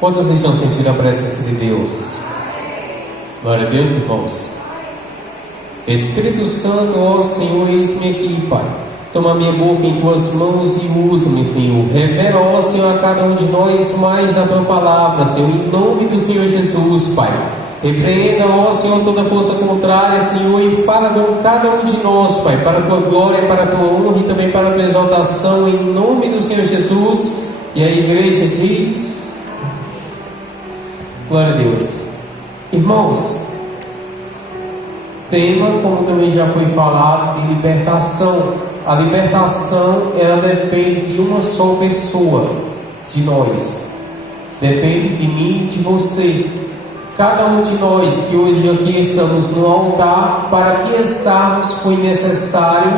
Quantos estão sentindo a presença de Deus? Glória a Deus, irmãos. Espírito Santo, ó Senhor, eis-me aqui, Pai. Toma minha boca em tuas mãos e usa-me, Senhor. Revela, ó Senhor, a cada um de nós mais da tua palavra, Senhor, em nome do Senhor Jesus, Pai. Repreenda, ó Senhor, toda força contrária, Senhor, e fala com cada um de nós, Pai, para a tua glória, para a tua honra e também para a tua exaltação, em nome do Senhor Jesus. E a igreja diz: glória a Deus. Irmãos, tema, como também já foi falado, de libertação. A libertação, ela depende de uma só pessoa, de nós. Depende de mim e de você. Cada um de nós que hoje aqui estamos no altar, para que estarmos, foi necessário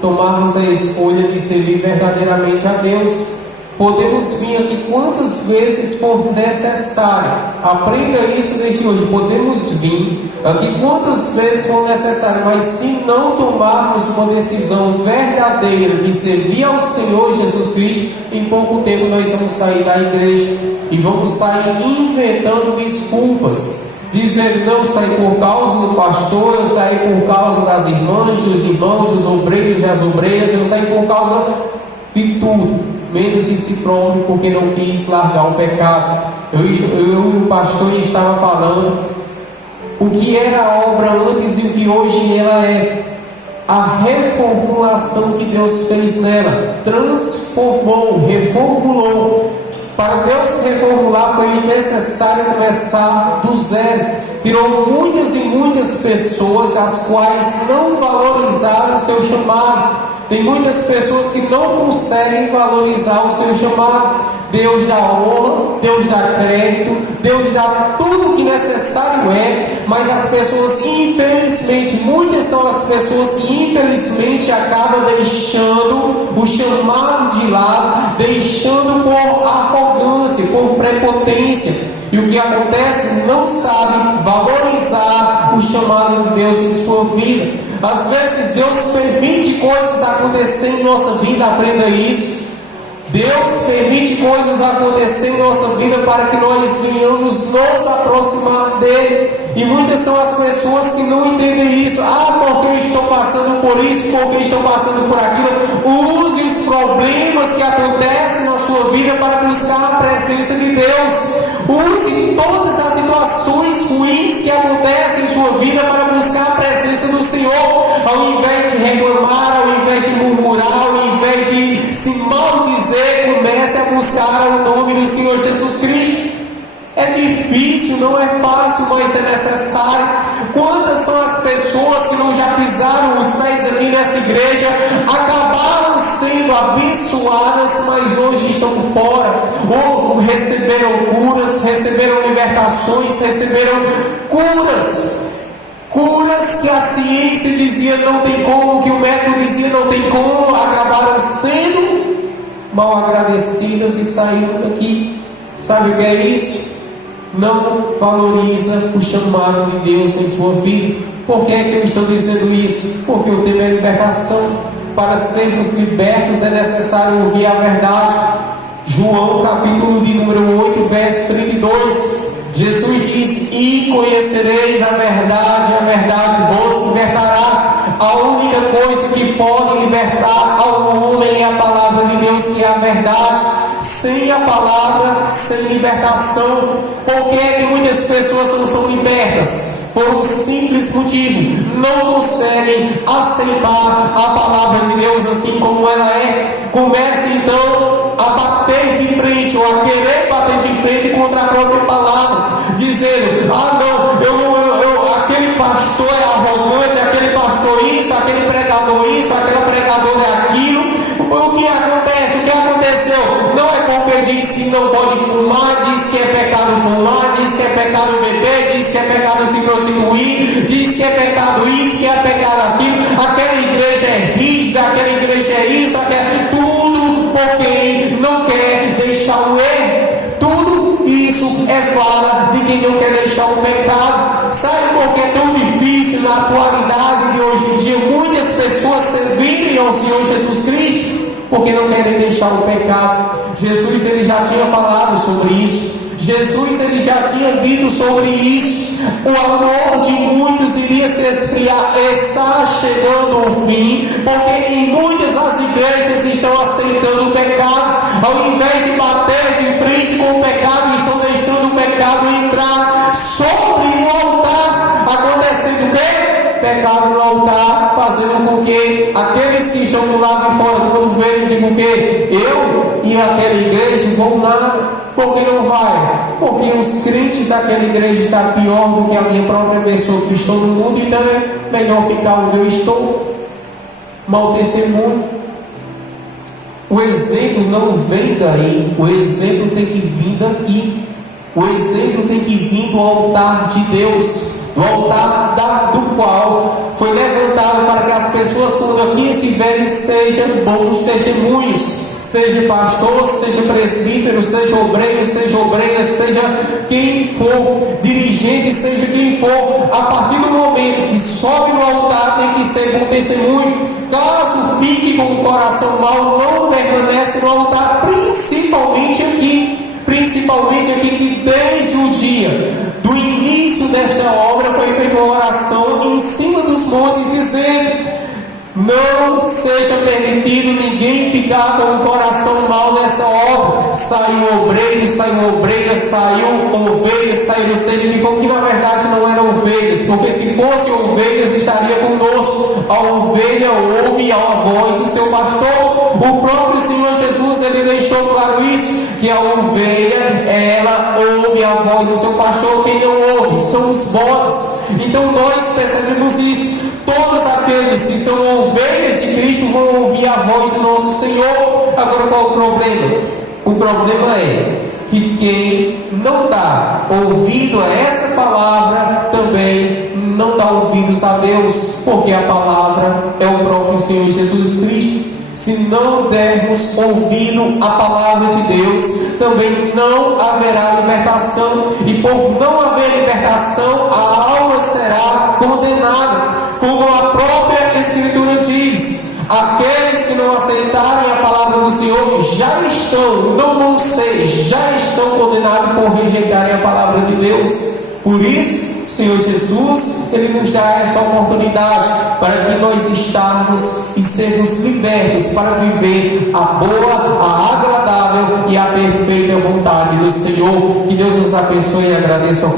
tomarmos a escolha de servir verdadeiramente a Deus. Podemos vir aqui quantas vezes for necessário. Aprenda isso desde hoje. Podemos vir aqui quantas vezes for necessário, mas se não tomarmos uma decisão verdadeira de servir ao Senhor Jesus Cristo, em pouco tempo nós vamos sair da igreja e vamos sair inventando desculpas, dizendo: não, eu saí por causa do pastor, eu saí por causa das irmãs, dos irmãos, dos obreiros e das obreiras, eu saí por causa de tudo, menos de si próprio, porque não quis largar o pecado. Eu e o pastor estava falando o que era a obra antes e o que hoje ela é. A reformulação que Deus fez nela, transformou, reformulou. Para Deus reformular foi necessário começar do zero. Tirou muitas e muitas pessoas as quais não valorizaram o seu chamado. Tem muitas pessoas que não conseguem valorizar o seu chamado. Deus dá honra, Deus dá crédito, Deus dá tudo o que necessário é, mas as pessoas, infelizmente, muitas são as pessoas que infelizmente acabam deixando o chamado de lado, deixando por arrogância, por prepotência. E o que acontece? Não sabe valorizar o chamado de Deus em sua vida. Às vezes Deus permite coisas acontecer em nossa vida, aprenda isso. Deus permite coisas acontecer em nossa vida para que nós venhamos nos aproximar dele. E muitas são as pessoas que não entendem isso. Porque eu estou passando por isso, porque eu estou passando por aquilo. Use os problemas que acontecem na sua vida para buscar a presença de Deus. Use todas as situações ruins que acontecem em sua vida para buscar a presença do Senhor. Ao invés de reclamar, ao invés de murmurar, ao invés de se maldizer, comece a buscar o nome do Senhor Jesus Cristo. É difícil, não é fácil, mas é necessário. Quantas são as pessoas que não já pisaram os pés aqui nessa igreja, acabaram sendo abençoadas, mas hoje estão fora, ou receberam curas, receberam libertações, receberam curas que a ciência dizia não tem como, que o médico dizia não tem como, acabaram sendo mal agradecidas e saíram daqui. Sabe o que é isso? Não valoriza o chamado de Deus em sua vida. Por que é que eu estou dizendo isso? Porque o tema é libertação. Para sermos libertos é necessário ouvir a verdade. João capítulo de número 8, verso 32. Jesus diz: e conhecereis a verdade vos libertará. A única coisa que pode libertar ao homem é a palavra de Deus, que é a verdade. Sem a palavra, sem libertação. Por que é que muitas pessoas não são libertas? Por um simples motivo: não conseguem aceitar a palavra de Deus assim como ela é. Comece então a bater de frente, ou a querer bater de frente contra a própria palavra, dizendo: não, aquele pastor é arrogante, aquele pastor isso, aquele pregador isso, aquela pregadora é aquilo. O que acontece? O que aconteceu? Não é porque diz que não pode fumar, diz que é pecado fumar, diz que é pecado beber, diz que é pecado se prostituir, diz que é pecado isso, que é pecado aquilo. Aquela igreja é rígida, aquela igreja é isso, tudo porque não quer deixar o erro. Tudo isso é fala de quem não quer deixar o pecado. Sabe por que é tão difícil na atualidade de hoje em dia muitas pessoas servirem ao Senhor Jesus Cristo? porque não querem deixar o pecado. Jesus, ele já tinha falado sobre isso. Jesus, ele já tinha dito sobre isso. O amor de muitos iria se esfriar. Está chegando o fim, porque em muitas as igrejas estão aceitando o pecado. Ao invés de bater de frente com o pecado, estão deixando o pecado entrar sobre o altar. Acontecendo o quê? Pecado no altar, fazendo com que aqueles que estão do lado de fora, quando verem, digam que eu e aquela igreja vão nada. Por que não vai? Porque os crentes daquela igreja estão pior do que a minha própria pessoa que estou no mundo, então é melhor ficar onde eu estou. Mau testemunho. O exemplo não vem daí, o exemplo tem que vir daqui. O exemplo tem que vir do altar de Deus, do altar do qual foi levantado para que as pessoas, quando aqui estiverem, sejam bons testemunhos. Seja pastor, seja presbítero, seja obreiro, seja obreira, seja quem for, dirigente, seja quem for, a partir do momento que sobe no altar, tem que ser bom testemunho. Caso fique com o coração mau, não permanece no altar, principalmente aqui que desde o dia do início desta obra foi feita uma oração em cima dos montes, dizendo: não seja permitido ninguém ficar com o coração mau nessa obra. Saiu obreiro, saiu obreira, saiu ovelha, saiu seja que for, que na verdade não eram ovelhas, porque se fossem ovelhas estaria conosco. A ovelha ouve a voz do seu pastor. O próprio Senhor Jesus, ele deixou claro isso, que a ovelha, ela ouve a voz do seu pastor. Quem não ouve são os bodes. Então nós percebemos isso. Todos aqueles que são ovelhas de Cristo vão ouvir a voz do nosso Senhor. Agora qual o problema? O problema é que quem não dá ouvido a essa palavra também não dá ouvidos a Deus, porque a palavra é o próprio Senhor Jesus Cristo. Se não dermos ouvido a palavra de Deus, também não haverá libertação, e por não haver libertação, a alma será condenada, como a própria Escritura diz: aqueles que não aceitarem a palavra do Senhor já estão, não vão ser, já estão condenados por rejeitarem a palavra de Deus. Por isso, o Senhor Jesus, ele nos dá essa oportunidade para que nós estarmos e sermos libertos para viver a boa, a agradável e a perfeita vontade do Senhor. Que Deus nos abençoe e agradeça ao